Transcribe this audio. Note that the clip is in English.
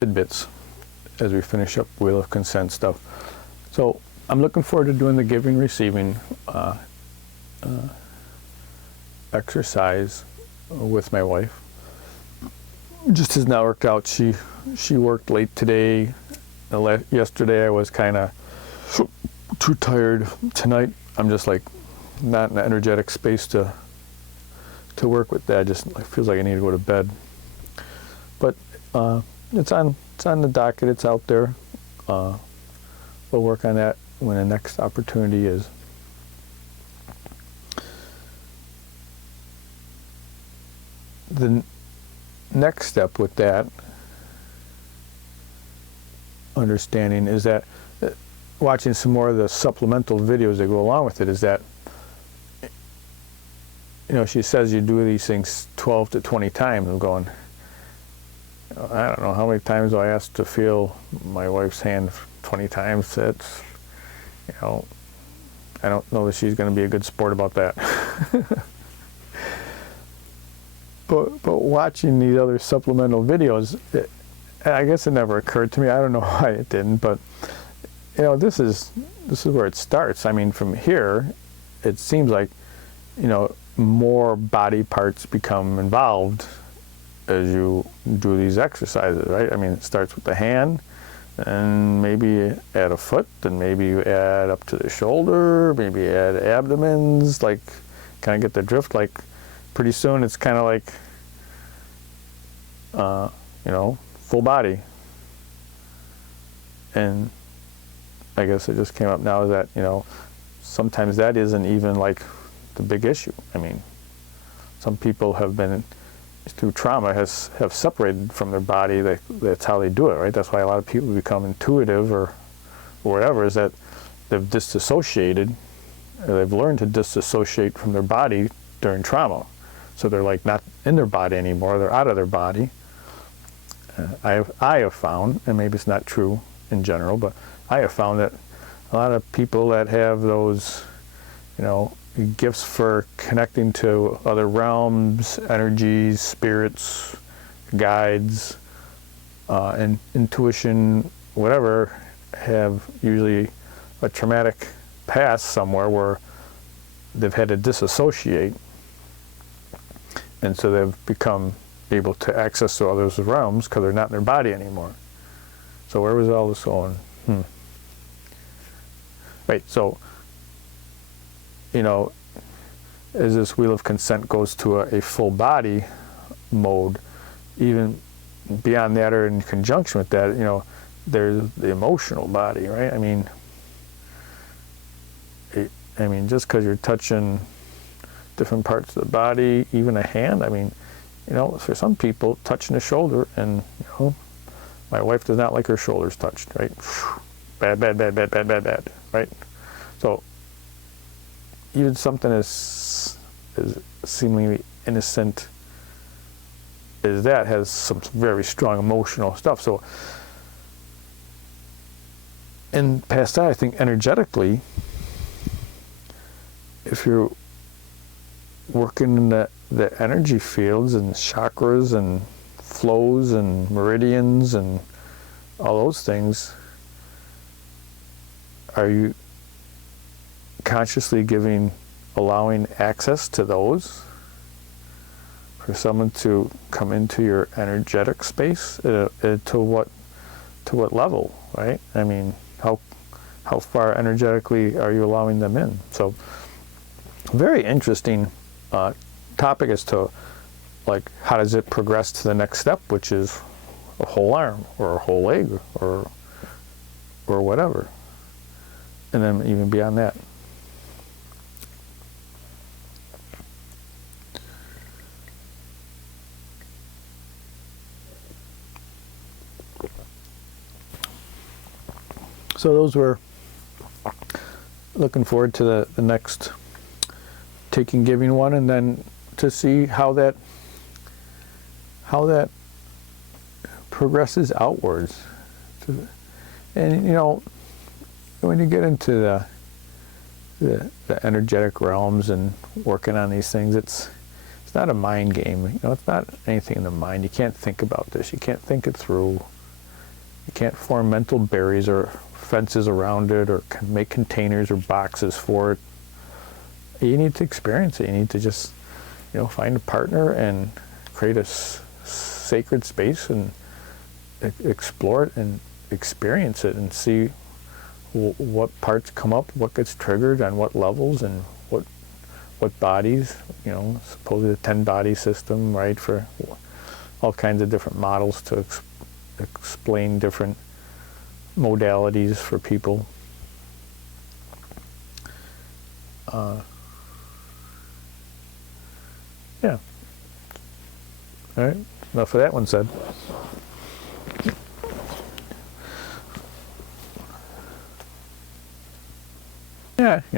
tidbits as we finish up Wheel of Consent stuff. So I'm looking forward to doing the giving receiving exercise with my wife. Just has not worked out. She worked late today. Yesterday I was kind of too tired. Tonight I'm just like not in an energetic space to work with that. Just it feels like I need to go to bed. But it's on the docket. It's out there. We'll work on that when the next opportunity is. The next step with that understanding is that watching some more of the supplemental videos that go along with it is that, you know, she says you do these things 12 to 20 times. I'm going, I don't know how many times I asked to feel my wife's hand 20 times. That's, you know, I don't know that she's going to be a good sport about that. But watching these other supplemental videos, I guess it never occurred to me. I don't know why it didn't, but you know, this is where it starts. I mean, from here, it seems like, you know, more body parts become involved as you do these exercises, right? I mean, it starts with the hand, and maybe add a foot, and maybe you add up to the shoulder, maybe add abdomens, like, kind of get the drift. Like, pretty soon it's kind of like, you know, full body. And I guess it just came up now that, you know, sometimes that isn't even like the big issue. I mean, some people have been, through trauma, have separated from their body. That's how they do it, right? That's why a lot of people become intuitive or whatever, is that they've disassociated, or they've learned to disassociate from their body during trauma. So they're like not in their body anymore, they're out of their body. I have found, and maybe it's not true in general, but I have found that a lot of people that have those, you know, gifts for connecting to other realms, energies, spirits, guides, and intuition, whatever, have usually a traumatic past somewhere where they've had to disassociate. And so they've become able to access to others' realms because they're not in their body anymore. So where was all this going? Right, so, you know, as this Wheel of Consent goes to a full body mode, even beyond that or in conjunction with that, you know, there's the emotional body, right? I mean, just because you're touching different parts of the body, even a hand, I mean, you know, for some people, touching the shoulder, and, you know, my wife does not like her shoulders touched, right? Bad, bad, bad, bad, bad, bad, bad, right? So, even something as seemingly innocent as that has some very strong emotional stuff. So, and past that, I think energetically, if you're working in the energy fields and chakras and flows and meridians and all those things, are you consciously allowing access to those for someone to come into your energetic space? To what level, right? I mean, how far energetically are you allowing them in? So, very interesting topic as to, like, how does it progress to the next step, which is a whole arm or a whole leg or whatever, and then even beyond that. So those were, looking forward to the next taking giving one, and then to see how that progresses outwards. And you know, when you get into the energetic realms and working on these things, it's not a mind game. You know, it's not anything in the mind. You can't think about this. You can't think it through. You can't form mental barriers or fences around it, or make containers or boxes for it. You need to experience it. You need to just, find a partner and create a sacred space and explore it and experience it and see what parts come up, what gets triggered on what levels, and what bodies, supposedly the 10-body system, right, for all kinds of different models to explain different modalities for people. Yeah. All right, enough of that one said. Yeah.